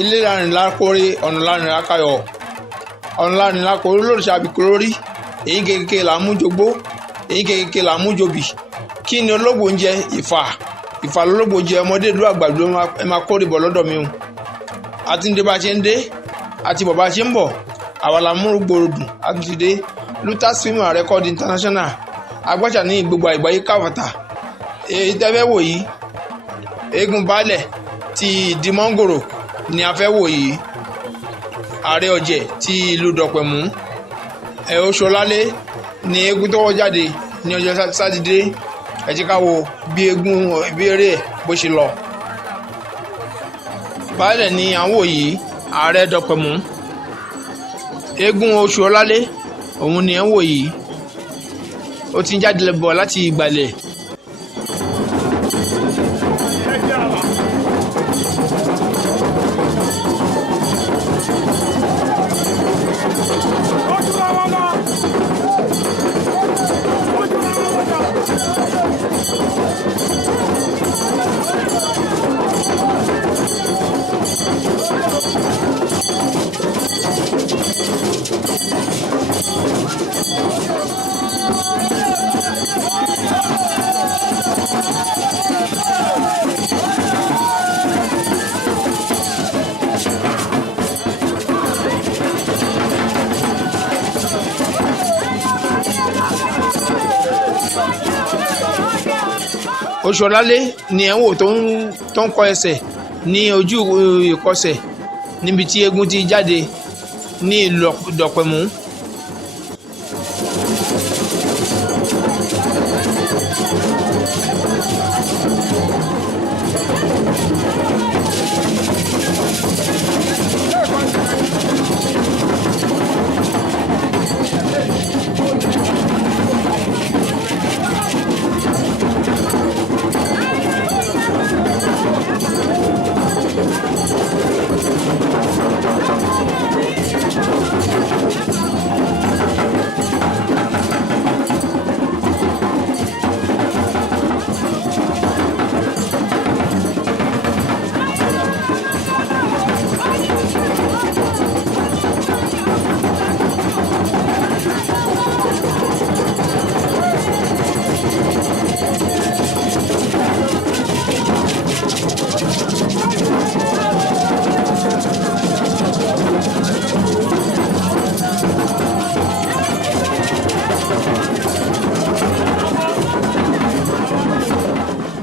ilé lárin lákórè ọ̀nà lárin lákàyọ̀ ọ̀nà lárin lákórè lóríṣà bìkúrórí èyí kékeré là ń mú jogbó èyí kékeré là ń mú jobì kí ni ológbò ń jẹ ìfà lólógbò jẹ ọmọdé ìlú àgbàdo ẹ máa kórè bọ̀ lọ́dọ̀ mi o àti ń dé bá ṣe ń dé àti bọ̀ bá ṣe ń bọ̀ àwa la mú gbòòdùn àti ti dé Lutas Film Record International agbáṣà ní gbogbo àgbáyé káfàtà èyí tẹ́fẹ́ wò yìí eégún baálẹ̀ ti ìdí mọ́ngòrò ni a fẹ́ wò yìí ààrẹ ọ̀jẹ̀ ti ìlú Dọ̀pẹ̀mú Oṣolálé ni eégún tó wọ́ jáde ní ọjọ́ sátidé ẹ jẹ́ ká wo bí eégún bí eré ẹ̀ bó ṣe lọ. baálẹ̀ ni à ń wò yìí ààrẹ Dọ̀pẹ̀mú eégún Oṣolálé òun ni ẹ̀ ń wò yìí ó ti ń jáde bọ̀ láti ìgbàlẹ̀. Oṣolálé ni ẹ̀ ń wò tó ń kọ ẹsẹ̀ ní ojú ìkọsẹ̀ níbi tí eégún ti jáde ní ìlú Dọ̀pẹ̀mú.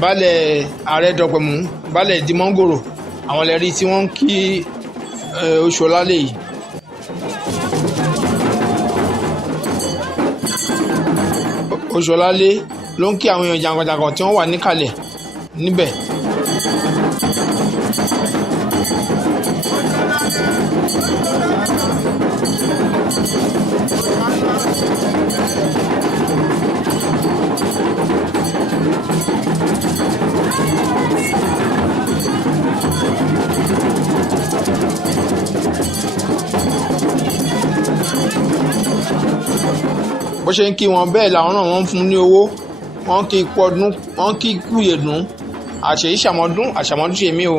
baálẹ̀ ààrẹ Dọ̀pẹ̀mú baálẹ̀ ìdí mọ́ngòrò àwọn lẹ́rí tí wọ́n ń kí Oṣolálé yìí. Oṣolálé ló ń kí àwọn èèyàn jàǹkànjàǹkàn tí wọ́n wà níkàlẹ̀ níbẹ̀. bó ṣe ń kí wọn bẹ́ẹ̀ làwọn náà wọ́n ń fún ní owó wọ́n kí ikú ọdún wọ́n kí ikú ìyèdún àṣèyí ṣàmọ́dún àṣàmọ́dún ṣe mí o.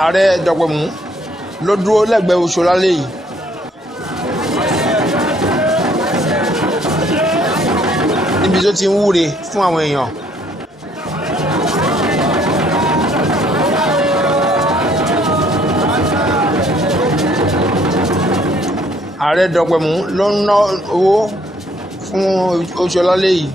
ààrẹ Dọ̀pẹ̀mú ló dúró lẹ́gbẹ̀ẹ́ Oṣolálé yìí. níbi tó ti ń wúre fún àwọn èèyàn. ààrẹ Dọ̀pẹ̀mú ló ń ná owó fún Oṣolálé yìí.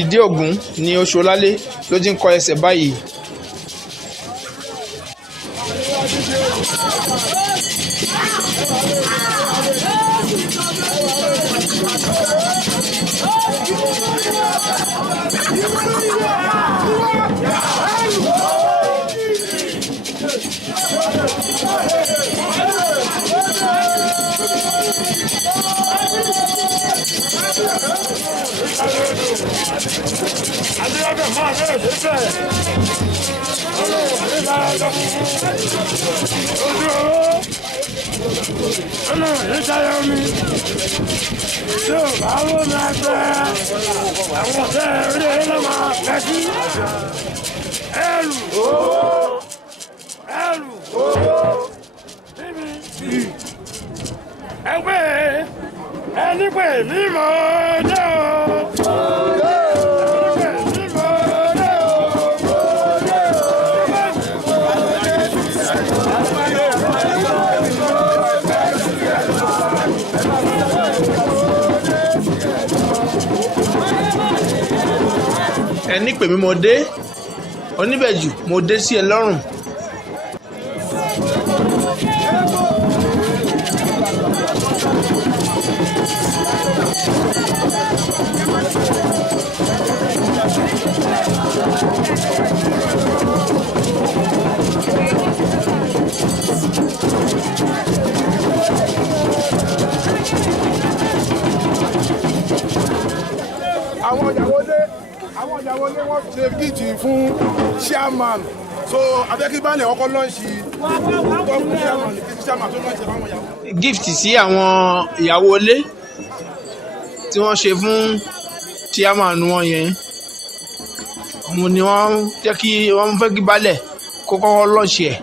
ìdí Ògún ni Oṣolálé ló ti ń kọ ẹsẹ̀ báyìí. ẹni pè mí mo dé oníbẹ̀jù mo dé sí ẹ lọ́rùn. àwọn ìyàwó lé wọ́n ṣe gíìtì fún chairman so abẹ́kíbálẹ̀ ọkọ̀ lọ́ọ̀ṣì tó fún chairman kí chairman tó lọ́ọ̀ṣì fáwọn ìyàwó. gift sí àwọn ìyàwó ilé tí wọ́n ṣe fún chairman wọn yẹn mo ni wọ́n jẹ́ kí wọ́n fẹ́ kí balẹ̀ kó kọ́kọ́ lọ́ọ̀ṣì ẹ̀.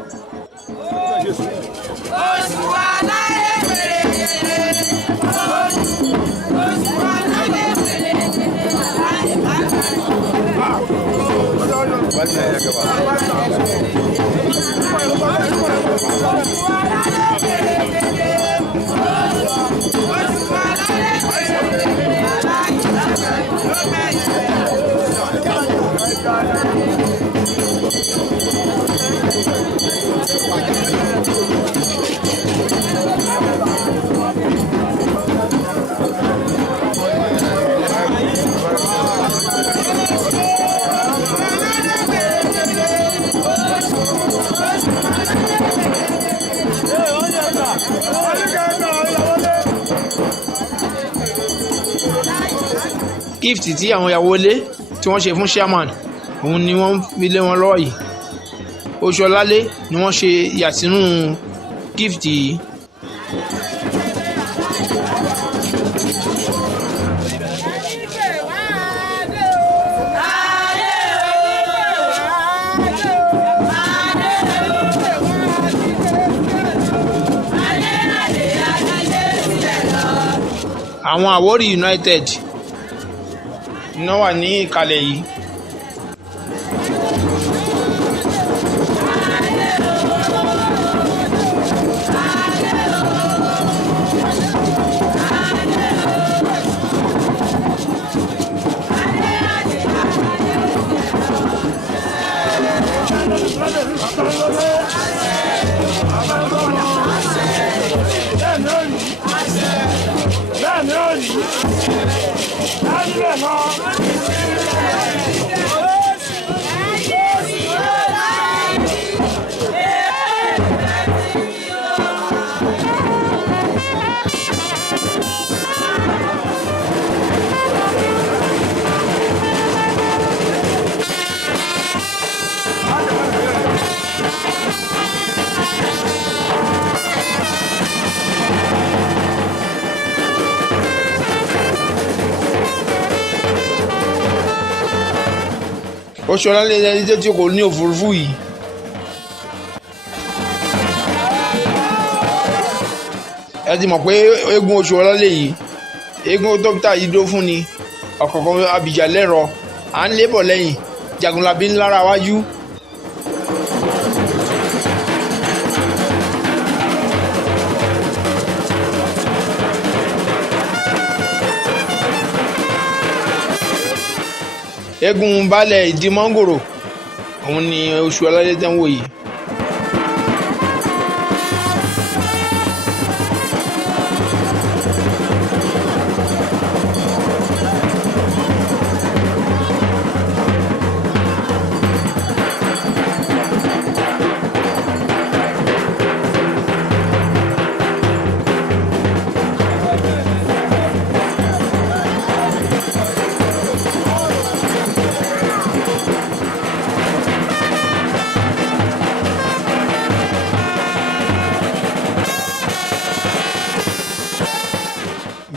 gift tí àwọn ìyàwó ilé tí wọ́n ṣe fún chairman òun ni wọ́n fi lé wọn lọ́wọ́ yìí oṣù ọlálé ni wọ́n ṣe yàsínú gift yìí. àwọn Àwórì United iná wà ní ìkàlẹ̀ yìí. oṣù ọlálé ẹni tí kò ní òfurufú yìí. ẹ ti mọ̀ pé eégún oṣù ọlálé yìí eégún dókítà yìí dó fún ni ọ̀kọ̀ọ̀kan abìjà lẹ́rọ à ń lébọ̀ lẹ́yìn jagunlabi ńlára wájú. eégún baálẹ̀ ìdí mọ́ngòrò òun ni oṣù ọlálé tẹ́ ń wò yìí.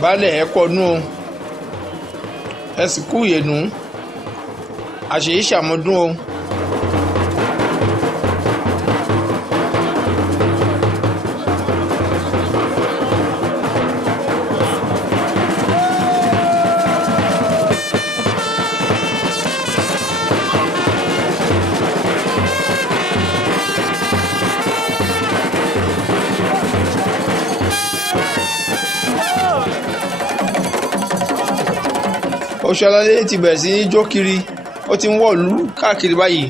baálẹ̀ ẹ kọ́nú o ẹ sì kú ìyẹ̀nù àṣèyí ṣàmọ́dún o. Oṣuọlálé ti bẹ̀rẹ̀ sí ní jó kiri ó ti ń wọ̀lú káàkiri báyìí.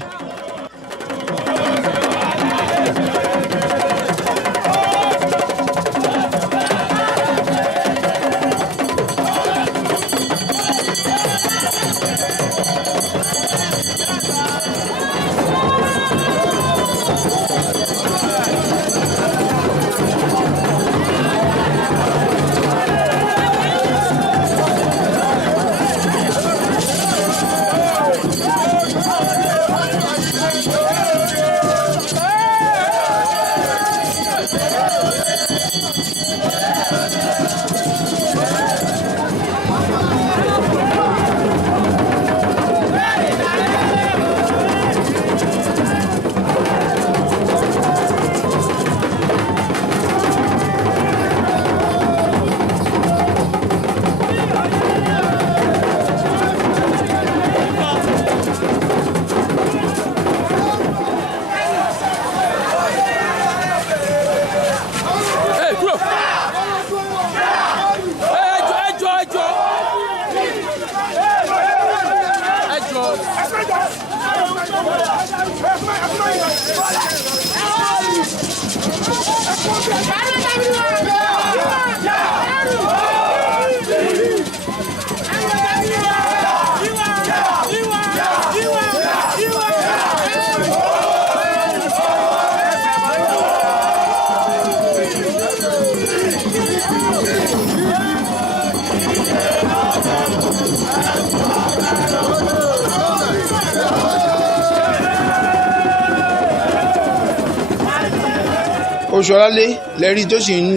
Oṣuọlálé lẹ́rí tó sì ń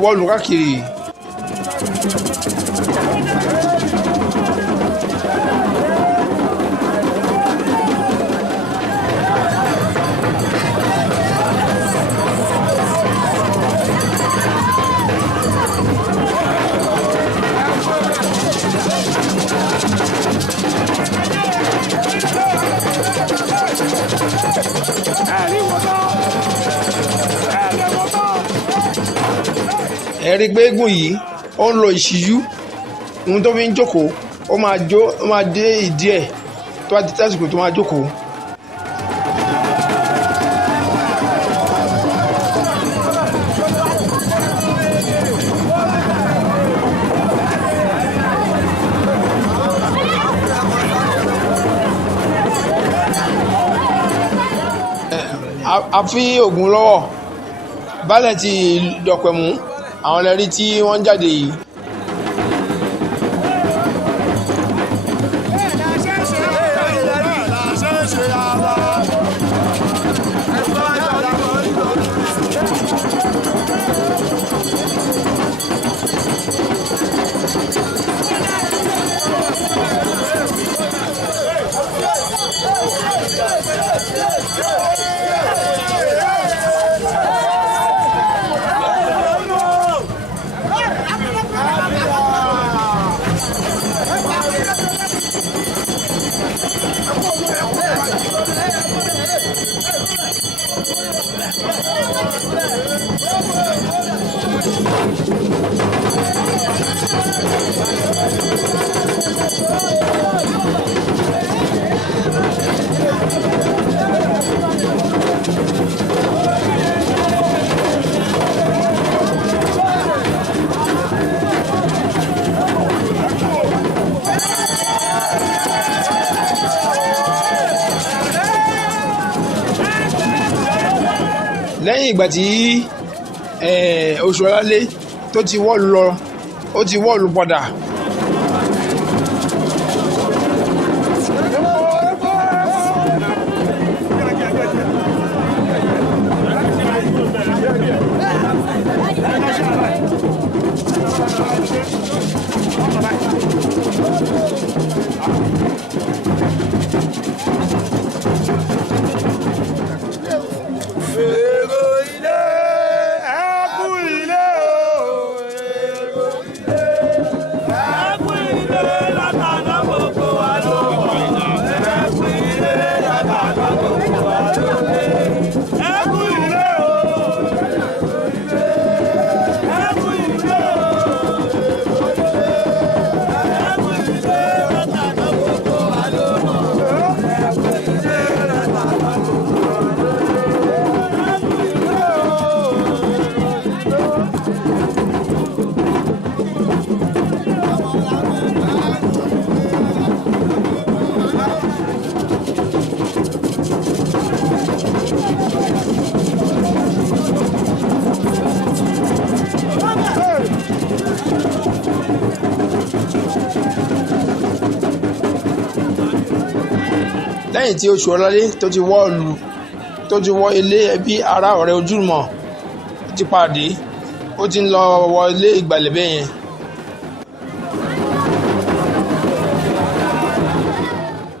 wọ́ọ̀lù káàkiri. Ẹ rí pé eégún yìí ó ń lo ìṣíjú ohun tó fi ń jókòó ó máa dé ìdí ẹ̀ tó bá ti tásìkò tó máa jókòó. A fi Ògún lọ́wọ́ baálẹ̀ ti Dọ̀pẹ̀mú àwọn lẹ́rí tí wọ́n jáde yìí. lẹ́yìn ìgbà tí Oṣuọlálé tó ti wọ́ọ̀lù lọ ó ti wọ́ọ̀lù padà. lẹ́yìn tí oṣù ọlọ́lé tó ti wọ ilé ẹbí ará ọ̀rẹ́ ojúmọ̀ ti pàdé ó ti ń lọ wọ ilé ìgbàlẹ̀ bẹ́ẹ̀ yẹn